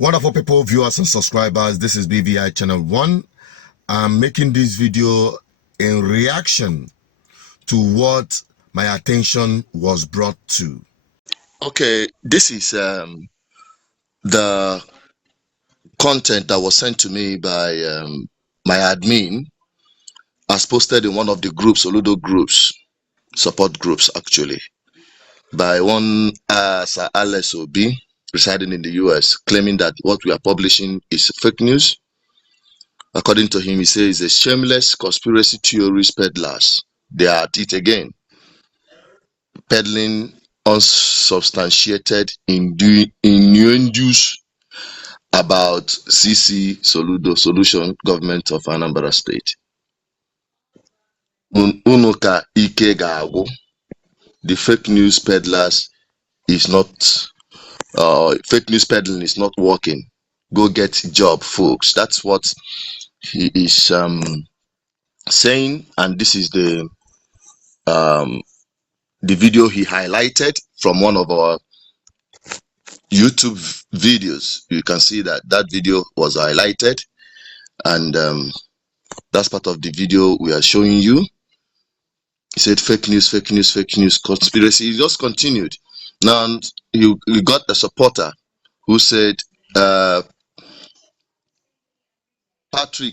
Wonderful people, viewers and subscribers, this is BVI Channel 1. I'm making this video in reaction to what my attention was brought to. Okay, this is the content that was sent to me by my admin as posted in one of the groups, Soludo groups, support groups actually, by one Sir Alex Obi, residing in the US, claiming that what we are publishing is fake news. According to him, he says a shameless conspiracy theories peddlers. They are at it again, peddling unsubstantiated innuendos about CC Soludo solution government of Anambra State. Unuka Ike Gago, the fake news peddlers is not fake news peddling is not working. Go get job, folks. That's what he is saying, and this is the video he highlighted from one of our YouTube videos. You can see that that video was highlighted, and that's part of the video we are showing you. He said fake news, fake news, fake news, conspiracy. He just continued. Now you got a supporter who said Patrick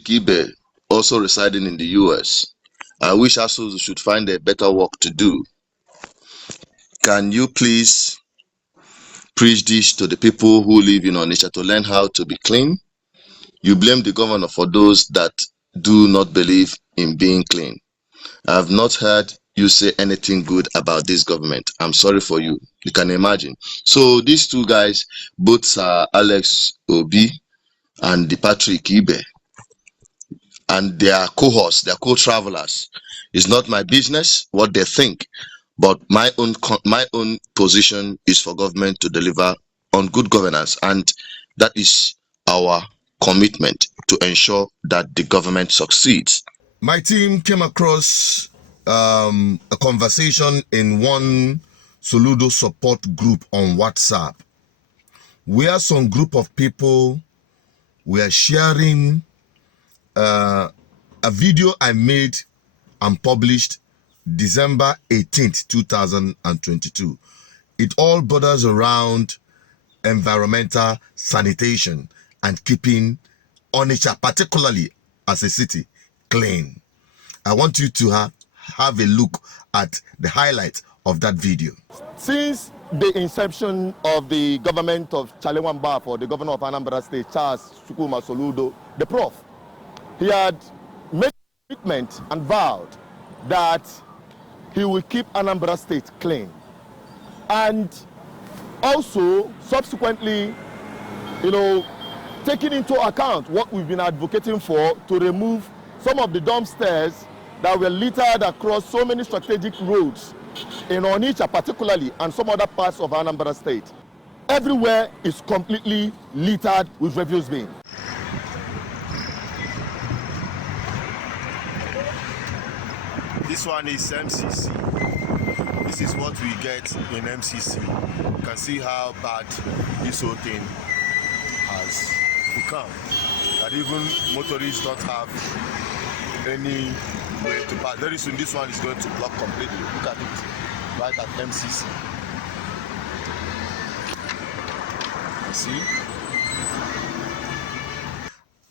Ibe, also residing in the US. I wish ASUS should find a better work to do. Can you please preach this to the people who live in Onitsha to learn how to be clean? You blame the governor for those that do not believe in being clean. I have not heard you say anything good about this government. I'm sorry for you. You can imagine. So these two guys, both Sir Alex Obi and the Patrick Ibe, and their cohorts, their co-travelers, it's not my business what they think, but my own position is for government to deliver on good governance, and that is our commitment to ensure that the government succeeds. My team came across a conversation in one Soludo support group on WhatsApp, where some group of people were sharing a video I made and published December 18th, 2022. It all borders around environmental sanitation and keeping Onitsha, particularly as a city, clean. I want you to have a look at the highlights of that video. Since the inception of the government of Chalewamba for the governor of Anambra State, Charles Chukwuma Soludo, the prof, he had made a commitment and vowed that he will keep Anambra State clean. And also, subsequently, taking into account what we've been advocating for, to remove some of the dumpsters that were littered across so many strategic roads in Onitsha particularly, and some other parts of Anambra State. Everywhere is completely littered with refuse bins. This one is MCC. This is what we get in MCC. You can see how bad this whole thing has become. That even motorists don't have any way to pass. Very soon this one is going to block completely. Look at it, right at MCC. You see?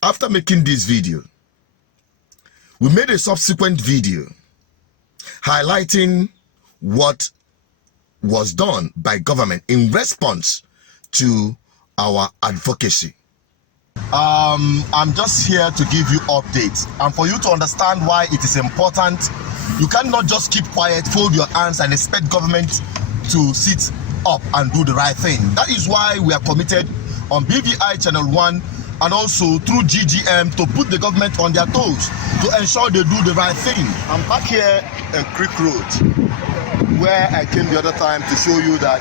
After making this video, we made a subsequent video highlighting what was done by government in response to our advocacy. I'm just here to give you updates, and for you to understand why it is important. You cannot just keep quiet, fold your hands, and expect government to sit up and do the right thing. That is why we are committed on BVI Channel 1 and also through GGM to put the government on their toes to ensure they do the right thing. I'm back here in Creek Road, where I came the other time to show you that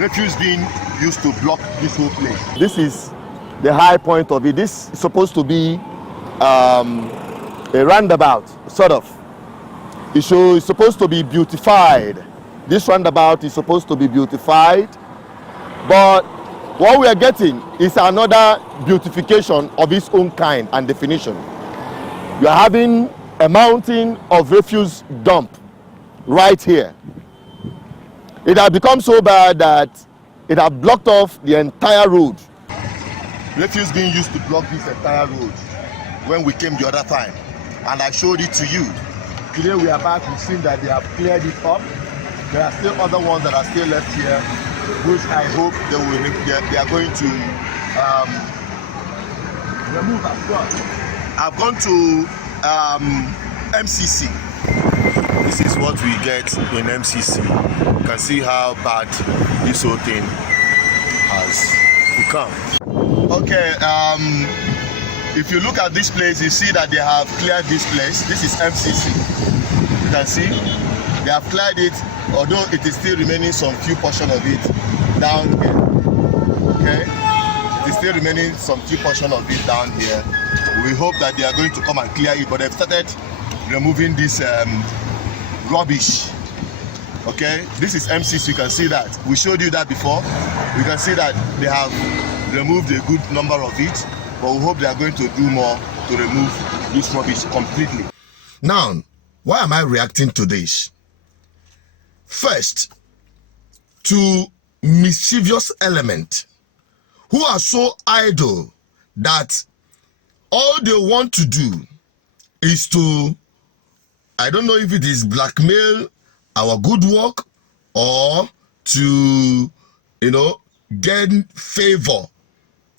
refuse bin used to block this whole place. This is the high point of it. This is supposed to be a roundabout, sort of. It's supposed to be beautified. This roundabout is supposed to be beautified, but what we are getting is another beautification of its own kind and definition. You are having a mountain of refuse dump right here. It has become so bad that it has blocked off the entire road. Refuse being used to block this entire road when we came the other time, and I showed it to you. Today we are back. We've seen that they have cleared it up. There are still other ones that are still left here, which I hope they are going to remove as well. I've gone to MCC. This is what we get in MCC. You can see how bad this whole thing has become. Okay, if you look at this place, you see that they have cleared this place. This is MCC. You can see they have cleared it, although it is still remaining some few portion of it down here. Okay, it is still remaining some few portion of it down here. We hope that they are going to come and clear it, but they've started removing this rubbish. Okay, this is MCC. You can see that we showed you that before. You can see that they have removed a good number of it, but we hope they are going to do more to remove this rubbish completely. Now, why am I reacting to this? First, to mischievous element who are so idle that all they want to do is to, I don't know if it is blackmail our good work or to, gain favor.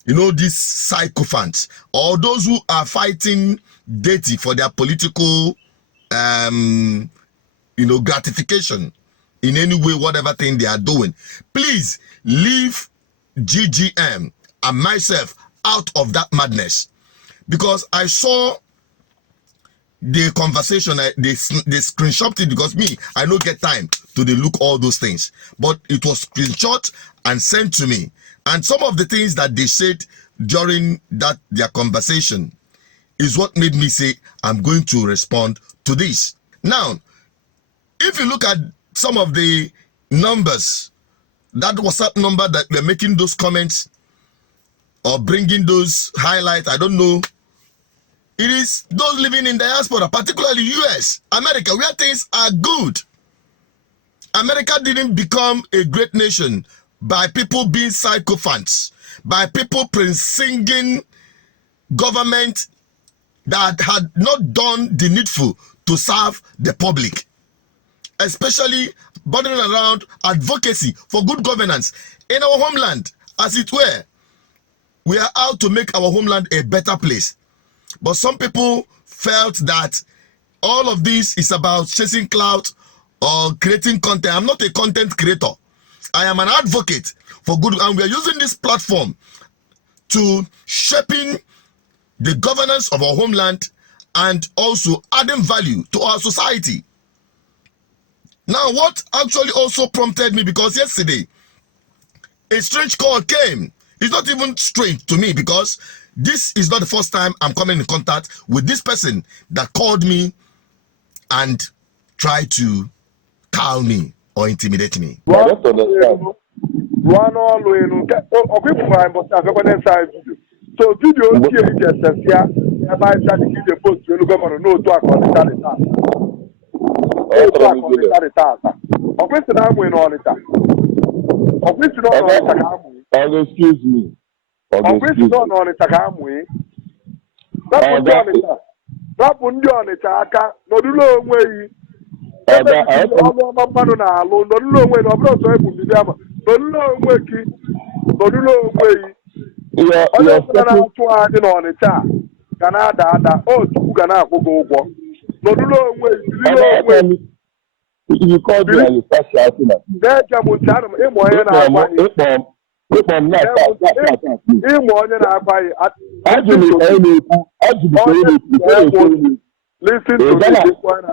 These sycophants or those who are fighting deity for their political, gratification in any way, whatever thing they are doing. Please leave GGM and myself out of that madness, because I saw the conversation, they screenshot it, because I don't get time to look all those things, but it was screenshot and sent to me. And some of the things that they said during their conversation is what made me say, I'm going to respond to this. Now, if you look at some of the numbers, that WhatsApp number that were making those comments or bringing those highlights, I don't know, it is those living in diaspora, particularly US, America, where things are good. America didn't become a great nation by people being sycophants, by people singing government that had not done the needful to serve the public, especially bothering around advocacy for good governance in our homeland. As it were, we are out to make our homeland a better place. But some people felt that all of this is about chasing clout or creating content. I'm not a content creator. I am an advocate for good, and we are using this platform to shaping the governance of our homeland and also adding value to our society. Now, what actually also prompted me, because yesterday a strange call came. It's not even strange to me, because this is not the first time I'm coming in contact with this person that called me and tried to call me or intimidate me. So video here is essential. About that the post to government no to account excuse me. You called me and you start shouting at me. Listen to this one.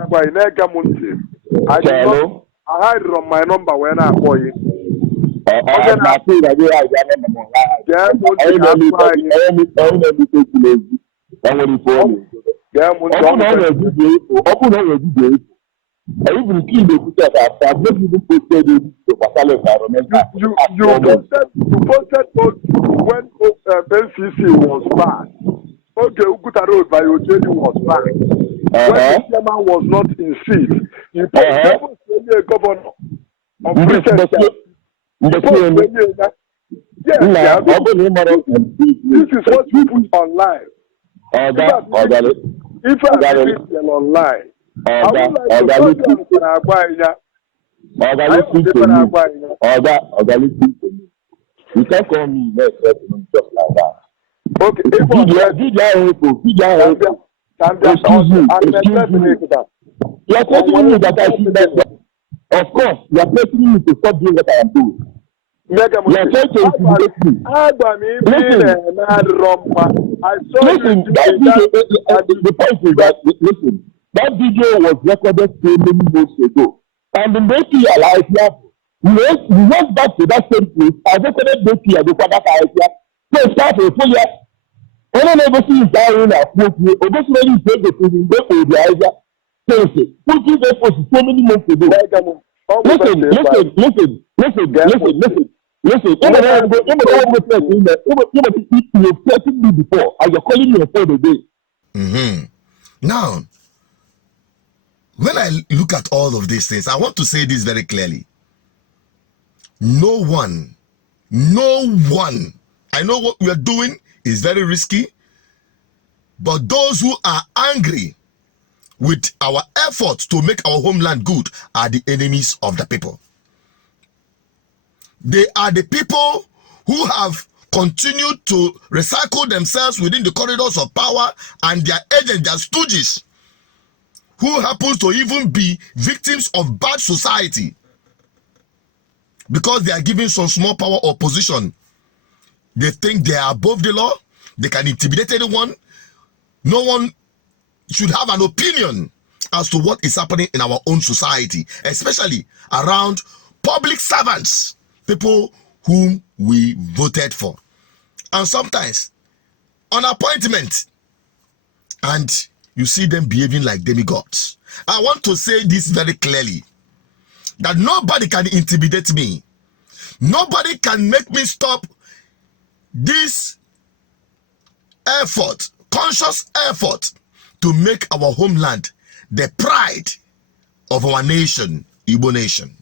I hide on my number when I call you. I even killed the put up. I've not even posted it. pasal environmental. You posted post when NCC was banned. Okay, Ukuta Road by Ojeni was banned. When the chairman was not in seat, he posted a governor of Christian. Yes, yeah, this is what you put online. If I read it online, I would like to tell you you can't call me just like that. Okay, excuse me. You are telling me that I should not. Of course, you are telling me to stop doing what I am doing. You are trying to intimidate me. Listen, the point is that, listen, that video was recorded so many months ago. And the make you alive here, we went back to that same place. I recorded the here, the father here. So it's time for a full year. I don't ever see his guy in a quote. Obviously, he's going to go the idea. Put you there for so many months ago. Listen. You've threatened me before, and you're calling me a phone again. Now, when I look at all of these things, I want to say this very clearly. No one, I know what we are doing is very risky, but those who are angry with our efforts to make our homeland good are the enemies of the people. They are the people who have continued to recycle themselves within the corridors of power, and their agents, their stooges, who happens to even be victims of bad society because they are given some small power or position. They think they are above the law. They can intimidate anyone. No one should have an opinion as to what is happening in our own society, especially around public servants, people whom we voted for, and sometimes on appointment, and you see them behaving like demigods. I want to say this very clearly, that nobody can intimidate me. Nobody can make me stop this effort, conscious effort, to make our homeland the pride of our nation, Igbo nation.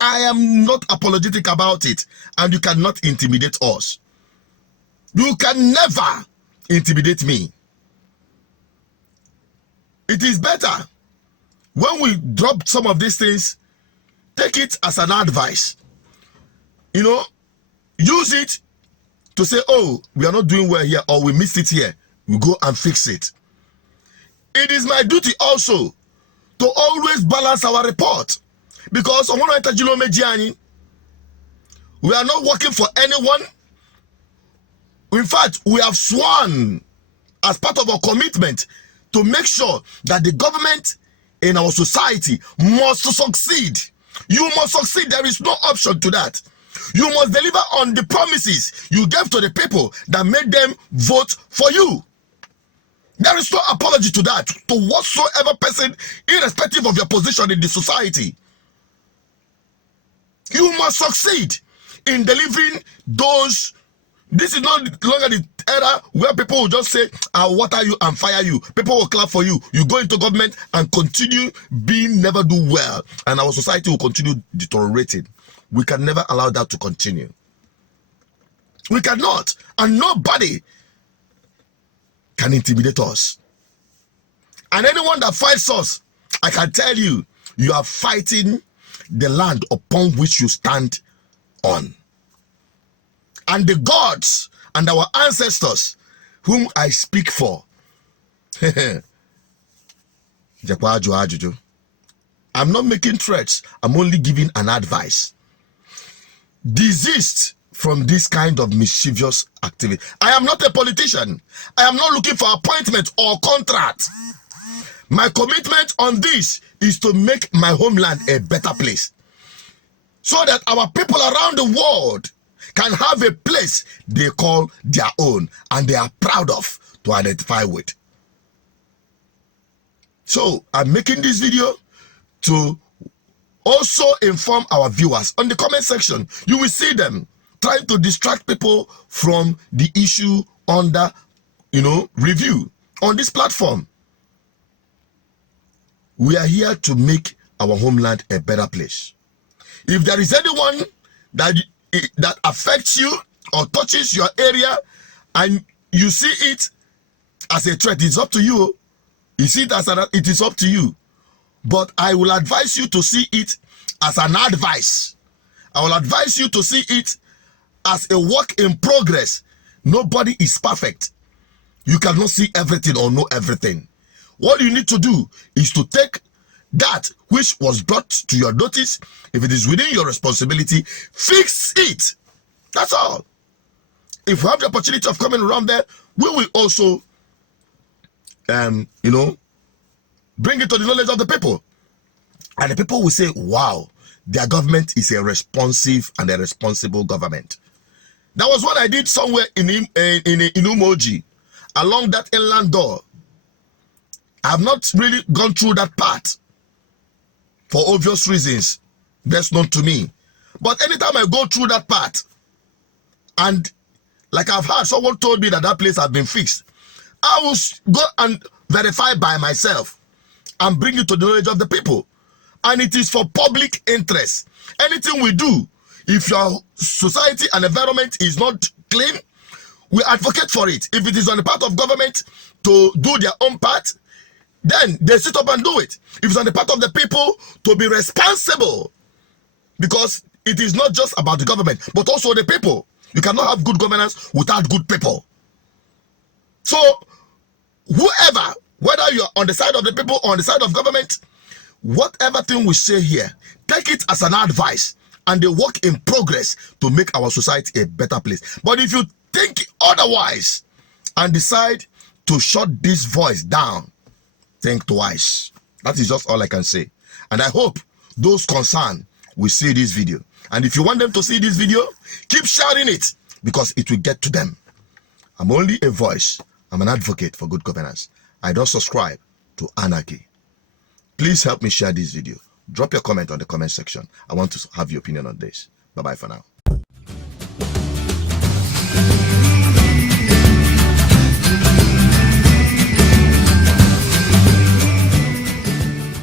I am not apologetic about it, and you cannot intimidate us. You can never intimidate me. It is better when we drop some of these things, take it as an advice. Use it to say, oh, we are not doing well here, or we missed it here. We go and fix it. It is my duty also to always balance our report, because we are not working for anyone. In fact, we have sworn as part of our commitment to make sure that the government in our society must succeed. You must succeed. There is no option to that. You must deliver on the promises you gave to the people that made them vote for you. There is no apology to that, to whatsoever person, irrespective of your position in the society. You must succeed in delivering those. This is not longer the era where people will just say, I'll water you and fire you. People will clap for you. You go into government and continue being never do well, and our society will continue deteriorating. We can never allow that to continue. We cannot, and nobody can intimidate us. And anyone that fights us, I can tell you, you are fighting the land upon which you stand on. And the gods and our ancestors whom I speak for. I'm not making threats. I'm only giving an advice. Desist from this kind of mischievous activity. I am not a politician. I am not looking for appointment or contract. My commitment on this is to make my homeland a better place, so that our people around the world can have a place they call their own and they are proud of to identify with. So I'm making this video to also inform our viewers. On the comment section, you will see them trying to distract people from the issue under, review on this platform. We are here to make our homeland a better place. If there is anyone that affects you or touches your area and you see it as a threat, it's up to you. You see it as it is up to you. But I will advise you to see it as an advice. I will advise you to see it as a work in progress. Nobody is perfect. You cannot see everything or know everything. What you need to do is to take that which was brought to your notice. If it is within your responsibility, fix it. That's all. If we have the opportunity of coming around there, we will also, bring it to the knowledge of the people. And the people will say, wow, their government is a responsive and a responsible government. That was what I did somewhere in Umoji, along that inland door. I have not really gone through that part for obvious reasons, best known to me. But anytime I go through that part, and like I've heard, someone told me that place had been fixed, I will go and verify by myself and bring it to the knowledge of the people. And it is for public interest. Anything we do, if your society and environment is not clean, we advocate for it. If it is on the part of government to do their own part, then they sit up and do it. If it's on the part of the people to be responsible, because it is not just about the government, but also the people. You cannot have good governance without good people. So, whoever, whether you're on the side of the people or on the side of government, whatever thing we say here, take it as an advice and a work in progress to make our society a better place. But if you think otherwise and decide to shut this voice down, think twice. That is just all I can say. And I hope those concerned will see this video. And if you want them to see this video, keep sharing it because it will get to them. I'm only a voice. I'm an advocate for good governance. I don't subscribe to anarchy. Please help me share this video. Drop your comment on the comment section. I want to have your opinion on this. Bye-bye for now.